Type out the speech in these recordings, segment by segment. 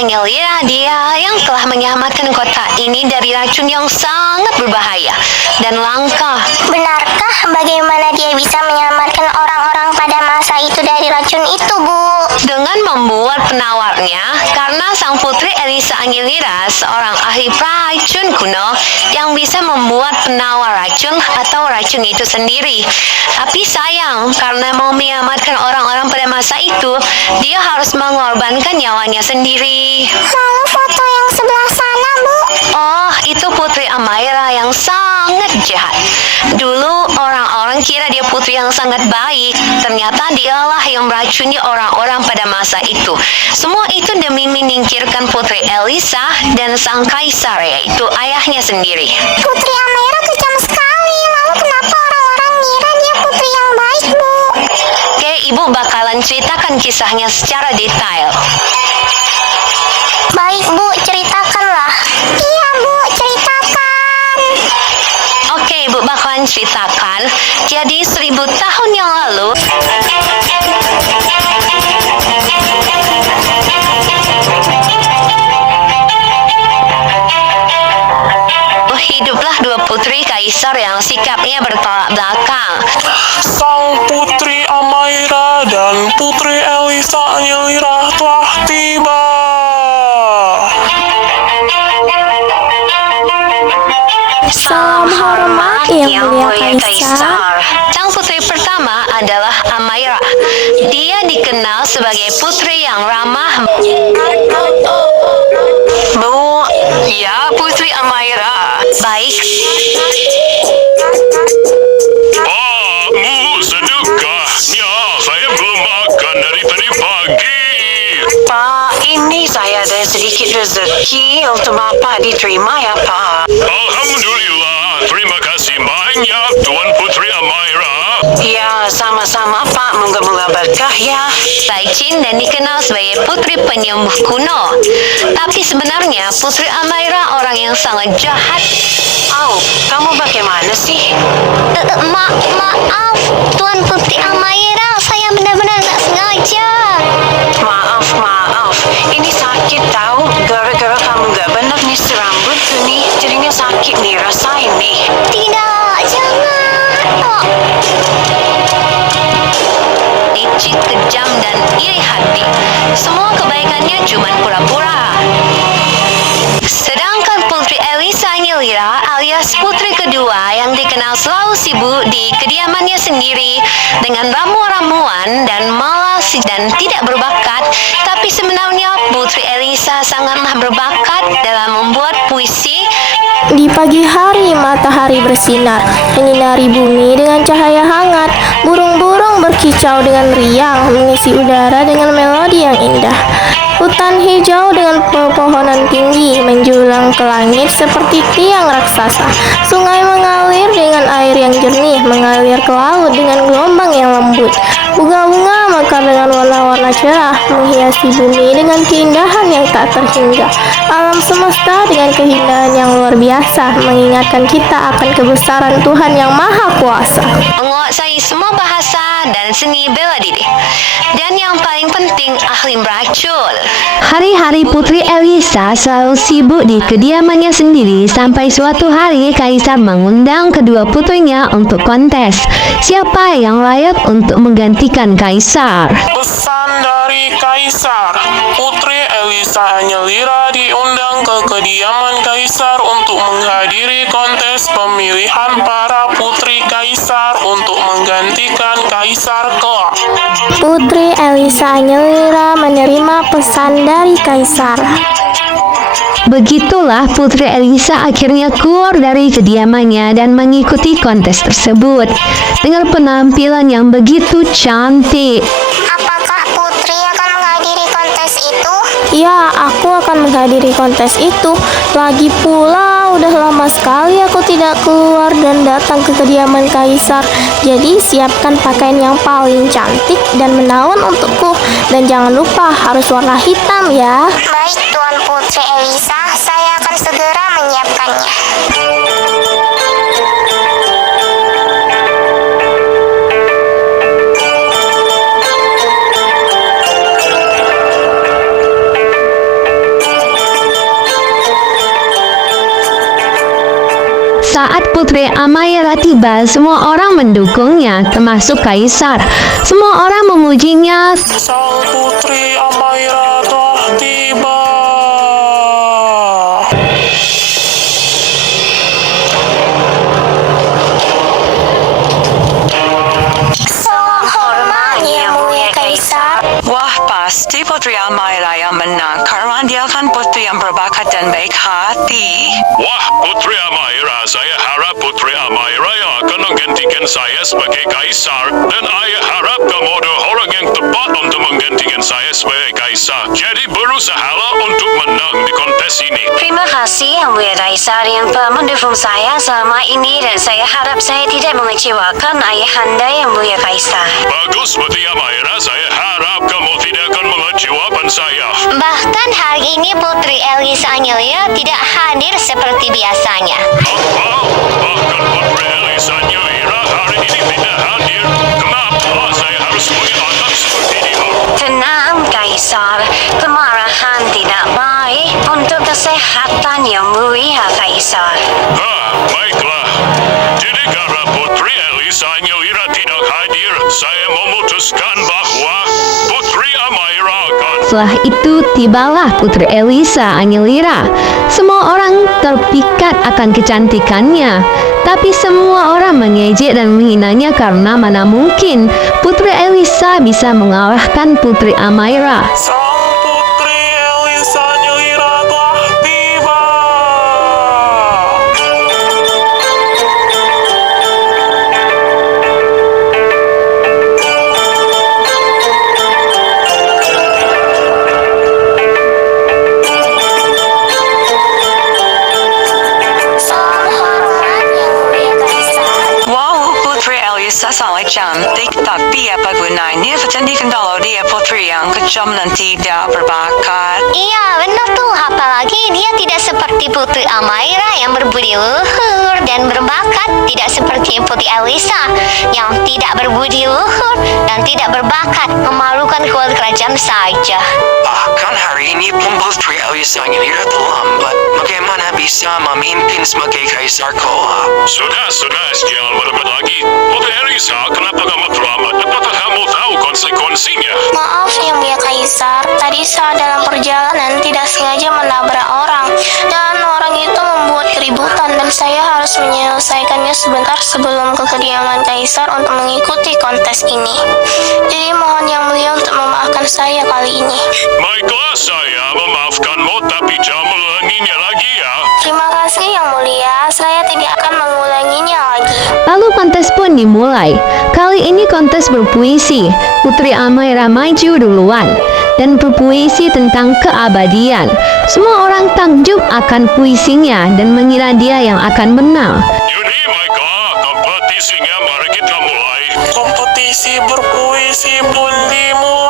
Angelina, dia yang telah menyelamatkan kota ini dari racun yang sangat berbahaya dan langka. Benarkah? Bagaimana dia bisa menyelamatkan orang-orang pada masa itu dari racun itu, Bu? Dengan membuat penawarnya, karena sang putri Elisa Angelina seorang ahli racun kuno yang bisa membuat penawar racun atau racun itu sendiri. Tapi sayang, karena mau menyelamatkan orang-orang pada masa itu, dia harus mengorbankan nyawanya sendiri. Lalu foto yang sebelah sana, Bu? Oh, itu Putri Amaira yang sangat jahat. Dulu orang-orang kira dia putri yang sangat baik. Ternyata dialah yang meracuni orang-orang pada masa itu. Semua itu demi menyingkirkan Putri Elisa dan sang kaisar, yaitu ayahnya sendiri. Putri Amaira kejam sekali. Lalu kenapa orang-orang ngira dia putri yang baik, Bu? Oke, Ibu bakalan ceritakan kisahnya secara detail. Baik, Bu, ceritakanlah. Iya, Bu, ceritakan. Oke, Ibu bakalan ceritakan. Jadi 1000 tahun yang lalu, hiduplah dua putri kaisar yang sikapnya bertolak belakang. Sang Putri Amaira dan Putri Elisa Angelina telah tiba. Salam hormat, Yang Mulia Kaisar. Sang putri pertama adalah Amaira. Dia dikenal sebagai putri yang ramah. Bu, ya Putri Amaira. Baik. Bu, sedekah. Ya, saya belum makan dari tadi pagi. Pak, ini saya ada sedikit rezeki untuk Bapak diterima ya Pak. Alhamdulillah, terima kasih banyak Tuan Putri Amaira. Ya, sama-sama Pak. Moga-moga berkah ya. Taichin dan dikenal sebagai putri penyembuh kuno. Tapi sebenarnya Putri Amaira orang yang sangat jahat. Kamu bagaimana sih? Maaf, Tuan Putri Amaira. Saya benar-benar nggak sengaja. Maaf. Ini sakit tahu. Gara-gara kamu nggak benar nih serambut tuh nih. Jadinya sakit nih, rasain nih. Tidak, jangan. Licik, kejam, dan iri hati. Semua kebaikannya cuma pura-pura. Sedangkan Putri Elisa Angelina alias putri kedua yang dikenal selalu sibuk di kediamannya sendiri dengan ramuan-ramuan dan malas dan tidak berbakat. Tapi sebenarnya Putri Elisa sangatlah berbakat dalam membuat puisi. Di pagi hari, matahari bersinar, menyinari bumi dengan cahaya hangat. Burung-burung berkicau dengan riang, mengisi udara dengan melodi yang indah. Hutan hijau dengan pepohonan tinggi menjulang ke langit seperti tiang raksasa. Sungai mengalir dengan air yang jernih, mengalir ke laut dengan gelombang yang lembut. Bunga-bunga mekar dengan warna-warna cerah, menghiasi bumi dengan keindahan yang tak terhingga. Alam semesta dengan keindahan yang luar biasa, mengingatkan kita akan kebesaran Tuhan yang Maha Kuasa. Menguasai semua bahasa dan seni bela diri. Dan yang paling penting, ahli meracun. Hari-hari Putri Elisa selalu sibuk di kediamannya sendiri sampai suatu hari Kaisar mengundang kedua putrinya untuk kontes. Siapa yang layak untuk menggantikan Kaisar? Pesan dari Kaisar. Putri Elisa Angelina diundang ke kediaman Kaisar untuk menghadiri kontes pemilihan para putri Kaisar untuk menggantikan Kaisar kelak. Putri Elisa Angelina menerima pesan dari Kaisar. Begitulah Putri Elisa akhirnya keluar dari kediamannya dan mengikuti kontes tersebut dengan penampilan yang begitu cantik. Apakah Putri akan menghadiri kontes itu? Ya, aku akan menghadiri kontes itu. Lagi pula, udah lama sekali aku tidak keluar dan datang ke kediaman Kaisar. Jadi, siapkan pakaian yang paling cantik dan menawan untukku. Dan jangan lupa, harus warna hitam ya. Baik, Tuan Putri Elisa, saya akan segera menyiapkannya. Saat Putri Amaira tiba, semua orang mendukungnya, termasuk Kaisar. Semua orang memujinya. Sang Putri Amaira telah tiba. Salam hormat, Yang Mulia Kaisar. Wah, pasti Putri Amaira yang menang karena dia kan putri yang berbakat dan baik hati. Wah, Putri Amaira, saya harap Putri Amaira yang akan menggantikan saya sebagai kaisar. Dan saya harap kamu ada orang yang tepat untuk menggantikan saya sebagai kaisar. Jadi berusahalah untuk menang di kontes ini. Terima kasih Yang Mulia Kaisar yang telah mendukung saya selama ini, dan saya harap saya tidak mengecewakan ayahanda Yang Mulia Kaisar. Bagus, Putri Amaira, saya harap kamu tidak akan mengecewakan saya. Bahkan hari ini Putri Elisa Angelia tidak hadir seperti biasanya. Apa? Bahkan Putri Elisa Nyuira hari ini tidak hadir. Kenapa saya harus kelihatan seperti dia? Tenang Kaisar, kemarahan tidak baik untuk kesehatan Yang Mulia Kaisar. Baiklah. Jadi karena Putri Elisa Nyuira tidak hadir, saya memutuskan bahwa Putri Amaira akan... Setelah itu tibalah Putri Elisa Angelira. Semua orang terpikat akan kecantikannya, tapi semua orang mengejek dan menghinanya karena mana mungkin Putri Elisa bisa mengalahkan Putri Amaira. Sang Putri Elisa Nyelira telah tiba. Salam hormat, Yang Mulia Kaisar. Wow, Putri Elisa sangat cantik, tapi apa gunanya kecantikan kalau dia putri yang kejam dan tidak berbakat? Iya, benar tuh. Apalagi dia tidak seperti Putri Amaira yang berbudi luhur dan berbakat. Tidak seperti Putri Elisa yang tidak berbudi luhur dan tidak berbakat. Memalukan keluarga kerajaan saja. Bahkan hari ini pun Putri Elisa Nyelira terlambat. Bagaimana bisa memimpin sebagai kaisar kelak? Sudah, jangan berdebat lagi. Putri Elisa, kenapa kamu terlambat? Apakah kamu tahu konsekuensinya? Maaf Yang Mulia Kaisar, tadi saat dalam perjalanan tidak sengaja menabrak orang, dan orang itu membuat keributan dan saya harus menyelesaikannya sebentar sebelum ke kediaman Kaisar untuk mengikuti kontes ini. Jadi mohon Yang Mulia untuk memaafkan saya kali ini. Baiklah, saya memaafkanmu, tapi jangan mengulanginya lagi ya. Terima kasih Yang Mulia, saya tidak akan mengulanginya lagi. Lalu kontes pun dimulai. Kali ini kontes berpuisi. Putri Amaira maju duluan dan berpuisi tentang keabadian. Semua orang takjub akan puisinya dan mengira dia yang akan menang. Jadi, baiklah, kompetisinya mari kita mulai. Kompetisi berpuisi pun dimulai.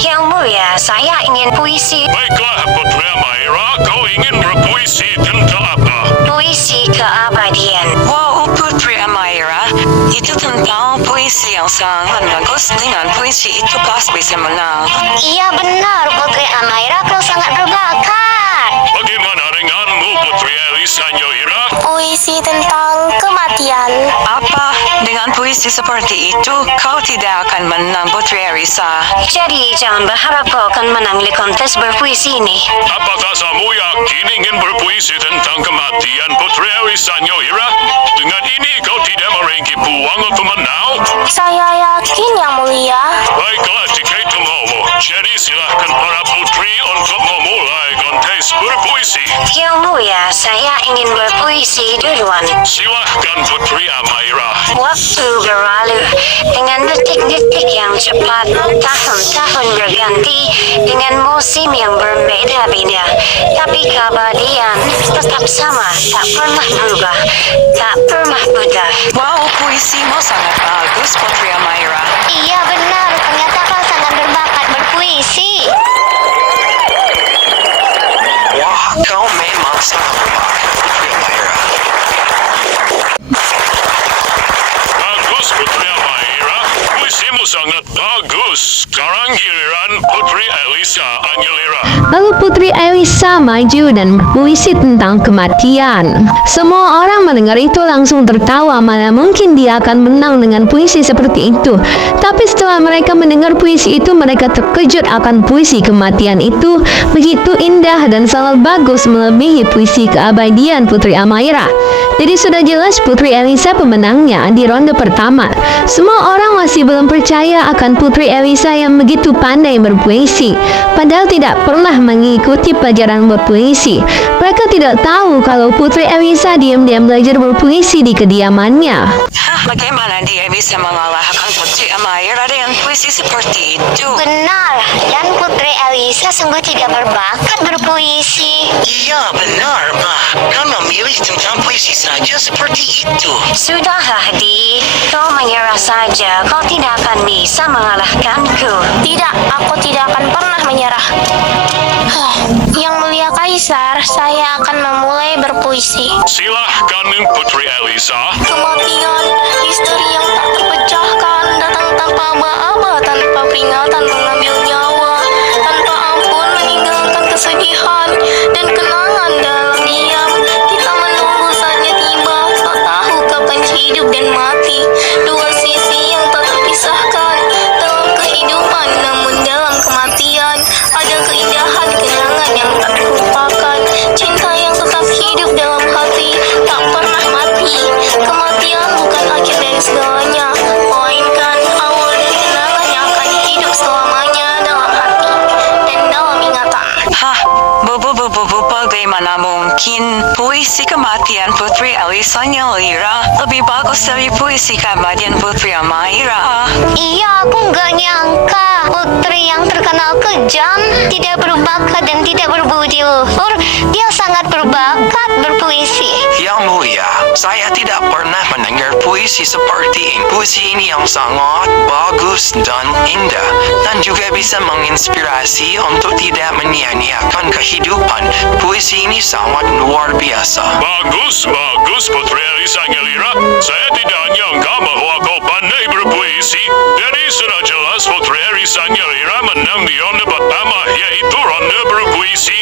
Yang Mulia, saya ingin puisi. Baiklah, Putri Amaira, kau ingin berpuisi tentang apa? Puisi keabadian. Wow, Putri Amaira, itu tentang puisi yang sangat bagus. Dengan puisi itu kau bisa menang. Iya benar, Putri Amaira kau sangat berbakat. Bagaimana denganmu, Putri Elisa Nyuira? Puisi tentang kematian. Apa? Dengan puisi seperti itu, kau tidak akan menang, Putri Elisa. Jadi jangan berharap kau akan menang di kontes berpuisi ini. Apakah kamu yakin ingin berpuisi tentang kematian, Putri Elisa Nyuira? Dengan ini kau tidak memiliki peluang untuk menang? Saya yakin Yang Mulia. Baiklah, jika itu maumu, jadi silahkan para putri untuk memulai kontes berpuisi. Yang Mulia, saya ingin berpuisi duluan. Silahkan, Putri Amaira. Waktu berlalu dengan detik-detik yang cepat, tahun-tahun berganti dengan musim yang berbeda-beda. Tapi keabadian tetap sama, tak pernah berubah, tak pernah pudar. Wow, puisimu sangat bagus, Putri Amaira. Iya benar, ternyata kau sangat berbakat berpuisi. Wah, kau memang sangat berbakat, Putri Amaira. Bagus, Putri Amaira. Puisimu sangat bagus. Sekarang giliran Putri Elisa Angelira. Lalu Putri Elisa maju dan berpuisi tentang kematian. Semua orang mendengar itu langsung tertawa, mana mungkin dia akan menang dengan puisi seperti itu. Tapi setelah mereka mendengar puisi itu, mereka terkejut akan puisi kematian itu begitu indah dan sangat bagus melebihi puisi keabadian Putri Amaira. Jadi sudah jelas Putri Elisa pemenangnya di ronde pertama. Semua orang masih belum percaya akan Putri Elisa yang begitu pandai berpuisi, padahal tidak pernah mengikuti pelajaran berpuisi. Mereka tidak tahu kalau Putri Elisa diam-diam belajar berpuisi di kediamannya. Bagaimana dia bisa mengalahkan Putri Amaira dengan puisi seperti itu? Benar, dan Putri Elisa sungguh tidak berbakat berpuisi. Iya benar, Ma. Kau memilih tentang puisi saja seperti itu. Sudahlah, Di. Kau menyerah saja. Kau tidak akan bisa mengalahkanku. Tidak, aku tidak akan pernah menyerah. Yang mulia Kaisar, saya akan memulai berpuisi. Silahkan Putri Elisa. Kematian, misteri yang tak terpecahkan, datang tanpa aba-aba, tanpa peringatan mengambil nyawa, tanpa ampun meninggalkan kesedihan dan kenangan dalam diam. Kita menunggu saatnya tiba, tak tahu kapan hidup dan mati. Dua sisi yang tak terpisahkan dalam kehidupan, namun dalam kematian ada keindahan kenangan yang tak terlupakan. Cinta yang tetap hidup dalam hati, tak pernah mati. Kematian bukan akhir dari segalanya, melainkan awal dari kenangan yang akan hidup selamanya dalam hati dan dalam ingatan. Bagaimana mungkin puisi kematian Putri Elisa Nyalira lebih bagus dari puisi kematian Putri Amaira? Iya, aku nggak nyangka Putri yang terkenal kejam, tidak berbakat dan tidak berbudi luhur, dia sangat berbakat berpuisi. Yang mulia, saya tidak pernah mendengar puisi seperti ini. Puisi ini yang sangat bagus dan indah, dan juga bisa menginspirasi untuk tidak menyia-nyiakan kehidupan. Puisi ini sangat luar biasa. Bagus Putri Elisa Nyalira. Saya tidak nyangka bahwa kau pandai berpuisi. Jadi sudah jelas Putri Elisa Nyalira menang di ronde pertama, yaitu ronde berpuisi.